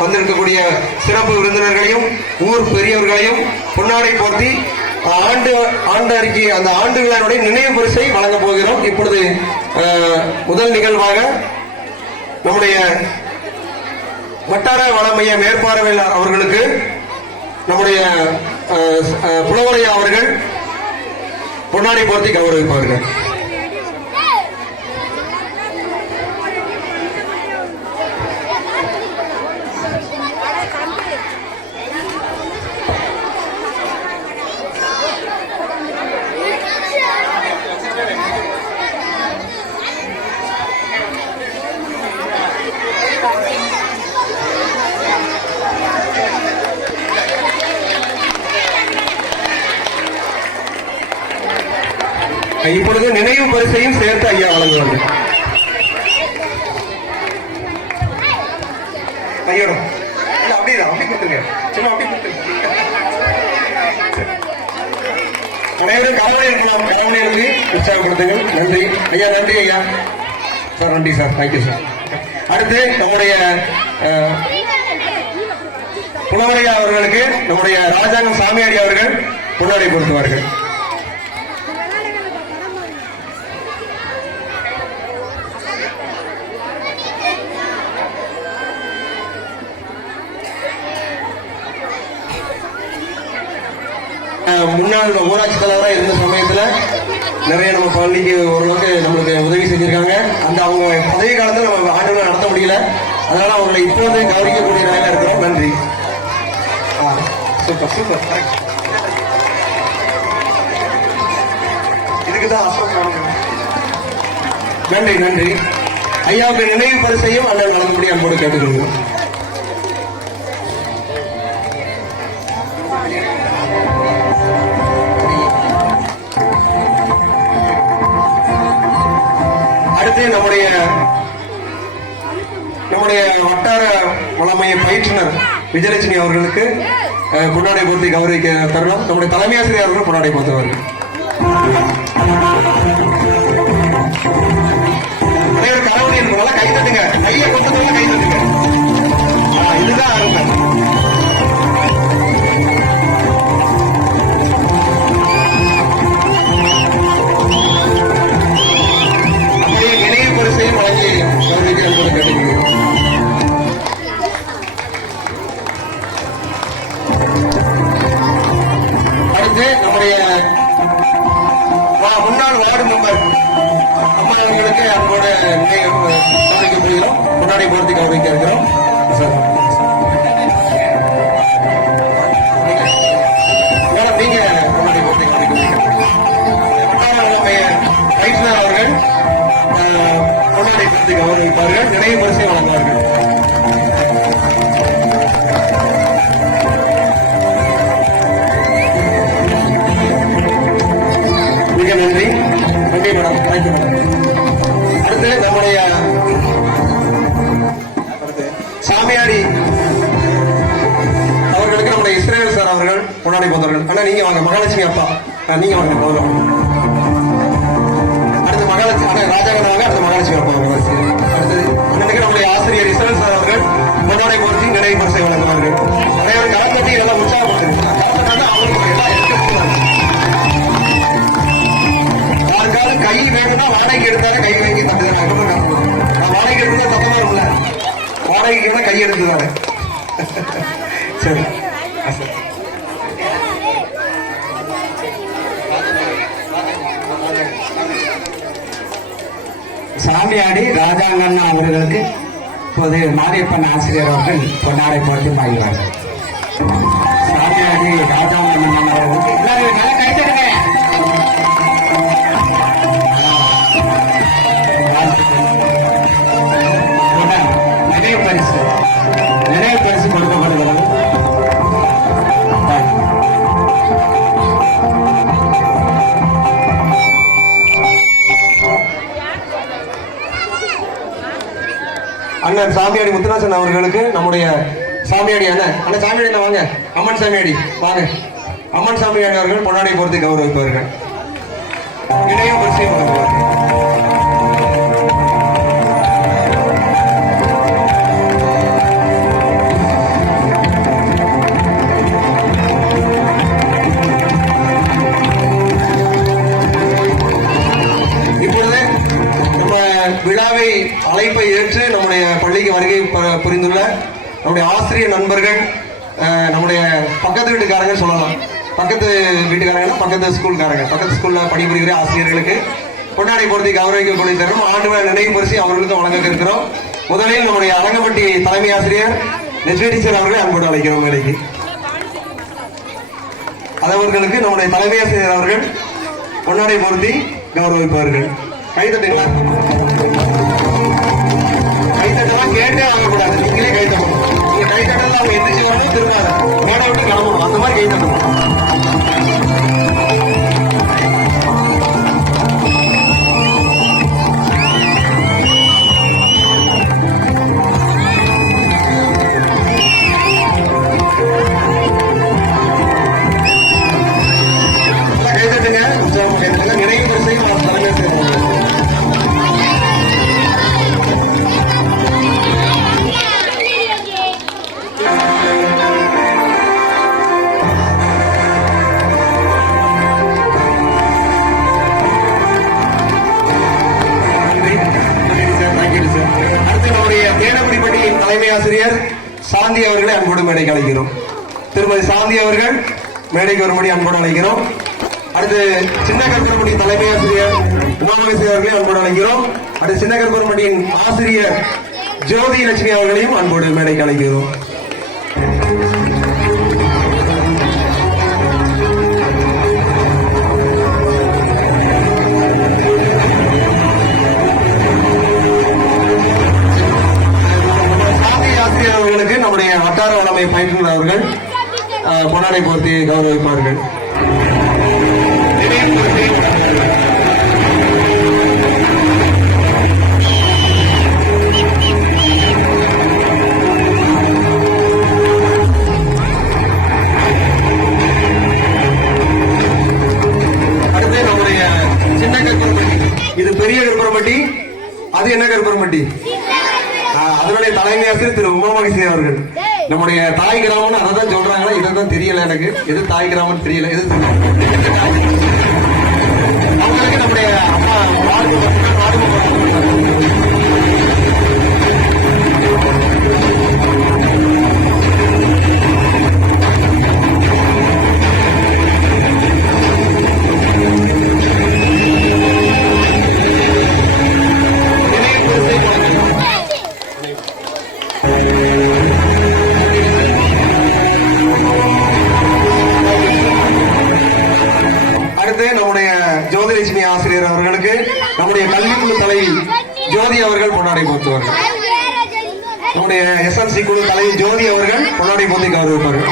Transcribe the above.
வந்திருக்கக்கூடிய சிறப்பு விருந்தினர்களையும் ஊர் பெரியவர்களையும் பொன்னாடை போர்த்தி ஆண்டு அறிக்கை அந்த ஆண்டுகளுடைய நினைவு பரிசை வழங்க போகிறோம். இப்பொழுது முதல் நிகழ்வாக நம்முடைய வட்டார வள மைய மேற்பார்வையாளர் அவர்களுக்கு நம்முடைய புலவரையா அவர்கள் பொன்னாடை போர்த்தி கௌரவிப்பார்கள். இப்பொழுது நினைவு பரிசையும் சேர்த்து ஐயா வழங்குவார்கள். கையோட அப்படிதான் அப்படி கொடுத்துருங்க, சும்மா அப்படி கொடுத்துருங்க. அனைவரும் கவனம் உற்சாகப்படுத்துங்கள். நன்றி ஐயா, நன்றி ஐயா சார், நன்றி சார், தேங்க்யூ சார். அடுத்து நம்முடைய புலவரையா அவர்களுக்கு நம்முடைய ராஜாங்கம் சாமியாடி அவர்கள் பொன்னாடை கொடுத்துவார்கள். முன்னாள் ஊராட்சி தலைவராக இருந்த சமயத்துல நிறைய நம்ம பள்ளிக்கு ஓரளவுக்கு நம்மளுக்கு உதவி செஞ்சிருக்காங்க. அந்த அவங்க பதவி காலத்தில் நம்ம ஆண்டுகளை நடத்த முடியல, அதனால அவங்களை இப்போது கவனிக்கக்கூடிய நிலையில இருக்கிறோம். நன்றி. Super super. இதுக்குதான் நன்றி நன்றி. ஐயாவுக்கு நினைவு பரிசையும் அண்ணன் வழங்கக்கூடிய அன்போடு கேட்டுக்கொள்கிறோம். நம்முடைய வட்டார வளமைய பயிற்றுனர் விஜயலட்சுமி அவர்களுக்கு பொன்னாடை போர்த்தி கௌரவிக்க தருணம். நம்முடைய தலைமை ஆசிரியர் அவர்கள் பொன்னாடை போர்த்துவார்கள். கை தட்டுங்க, கையை கொடுத்து கை தட்டுங்க. இதுதான் அருமை. முன்னாள் வார்டு மெம்பர் அம்மா அவர்களுக்கு அவங்களோட கவனிக்கப்படுகிறோம், முன்னாடி போர்த்தி கவனிக்க இருக்கிறோம். நீங்க முன்னாடி போர்த்தி பயிற்றுனர் அவர்கள் முன்னாடி போர்த்தி கவனிப்பார்கள், நினைவு பரிசை வழங்குவார்கள். நன்றி நன்றி மேடம், தேங்க்யூ மேடம். அடுத்து நம்முடைய சாமியாடி அவர்களுக்கு நம்முடைய இஸ்ரேல் சார் அவர்கள் முன்னாடி போந்தவர்கள். ஆனா நீங்க வாங்க, மகாலட்சுமி அப்பா நீங்க வாங்க. அடுத்து மகாலட்சுமி ராஜாவனாக, அடுத்து மகாலட்சுமி அப்பா. அடுத்தது அன்னைக்கு நம்முடைய ஆசிரியர் இஸ்ரேல் சார் அவர்கள் முன்னாடி போர்த்தி நினைவு பரிசை வழங்குவார்கள். அனைவரும் கலக்கட்டி எல்லாம் உற்சாகப்படுத்துங்க. அவங்களுக்கு எல்லாம் கை வேணும்னா வாடகைக்கு எடுத்தாலே கை வாங்கி தட்டுதான். வாடகைக்கு எடுத்தா தப்பமா இருக்குல்ல, வாடகைக்கு கை எடுத்துதானே. சரி சாமியாடி ராஜாங்கண்ணா அவர்களுக்கு இப்போது மாரியப்பன் ஆசிரியர் அவர்கள் பொன்னாடை போட்டு மாறுவார்கள். சாமியாடி ராஜாங்கண்ணா அவர்களுக்கு எல்லாரும் நல்லா கைத்தடுங்க. நினைவு பரிசு கொடுக்கப்படுகிறது. அண்ணன் சாமியாடி முத்துராசன் அவர்களுக்கு நம்முடைய சாமியாடி அண்ணன் சாமியாடி வாங்க. அம்மன் சாமியாடி வாங்க. அம்மன் சாமியாடி அவர்கள் பொன்னாடை போர்த்தி கௌரவிப்பார்கள். இணையும் பரிசையும் வழங்குவார்கள். இப்பொழுது நம்ம விழாவை அழைப்பை ஏற்று நம்முடைய பள்ளிக்கு வருகை புரிந்துள்ள நம்முடைய ஆசிரியர் நண்பர்கள், நம்முடைய பக்கத்து வீட்டுக்காரங்க சொல்லலாம், பக்கத்து வீட்டுக்காரங்க, பக்கத்து ஸ்கூல்காரங்க, பக்கத்து ஸ்கூல்ல பணிபுரிகிற ஆசிரியர்களுக்கு பொன்னாடை போர்த்தி கௌரவிக்கக்கூடிய தரும் ஆண்டு விழா நினைவு பரிசு அவர்களுக்கு வழங்க இருக்கிறோம். முதலில் நம்முடைய அரங்கப்பட்டி தலைமை ஆசிரியர் லட்சுமி டீச்சர் அவர்களை அன்போடு அழைக்கிறோம் வேலைக்கு. அவர்களுக்கு நம்முடைய தலைமை ஆசிரியர் அவர்கள் பொன்னாடை போர்த்தி கௌரவிப்பார்கள். கைத்தட்டுங்களா? கைத்தட்டலாம் கேட்டே வாங்கக்கூடாது, நீங்களே கைத்தட்டணும். நீங்க கைத்தட்டலாம் அவங்க எந்திரிச்சு வரணும், திரும்ப மேடை விட்டு கிளம்பணும், அந்த மாதிரி கைத்தட்டணும். கைத்தட்டுங்க. நினைவு பரிசையும் தலைமை செய்வாங்க. அடுத்து நம்முடைய தேனகுடிப்பட்டியின் தலைமை ஆசிரியர் சாந்தி அவர்களை அன்போடு மேடைக்கு அழைக்கிறோம். திருமதி சாந்தி அவர்கள் மேடைக்கு வரும்படி அன்போடு அழைக்கிறோம். அடுத்து சின்ன கருப்பரம்பட்டி தலைமை ஆசிரியர் உமாமேசி அவர்களை அன்போடு அழைக்கிறோம். அடுத்து சின்ன கருப்பரம்பட்டியின் ஆசிரியர் ஜோதி லட்சுமி அவர்களையும் அன்போடு மேடைக்கு அழைக்கிறோம். அவர்களுக்கு நம்முடைய வட்டார வளமை பயிற்றுனர் அவர்கள் பொன்னாடை போர்த்தி கௌரவிப்பார்கள். அடுத்து நம்முடைய சின்ன கருப்பரம்பட்டி, இது பெரிய கருப்பரம்பட்டி, அது என்ன கருப்பரம்பட்டி? அதனுடைய தலைமை ஆசிரியர் திரு உமாமகேஸ்வரி அவர்கள். நம்முடைய தாய் கிராமம்னு அதை தான் சொல்றாங்களா, இதான் தெரியல எனக்கு, எது தாய் கிராமம்னு தெரியல. எது அவங்களுக்கு நம்முடைய நம்முடைய ஜோதிலட்சுமி ஆசிரியர் அவர்களுக்கு நம்முடைய கல்விக்குழு தலைவி ஜோதி அவர்கள் பொன்னாடை போர்த்துவார்கள். நம்முடைய SMC குழு தலைவி ஜோதி அவர்கள் பொன்னாடை போர்த்தி கௌரவிப்பார்கள்.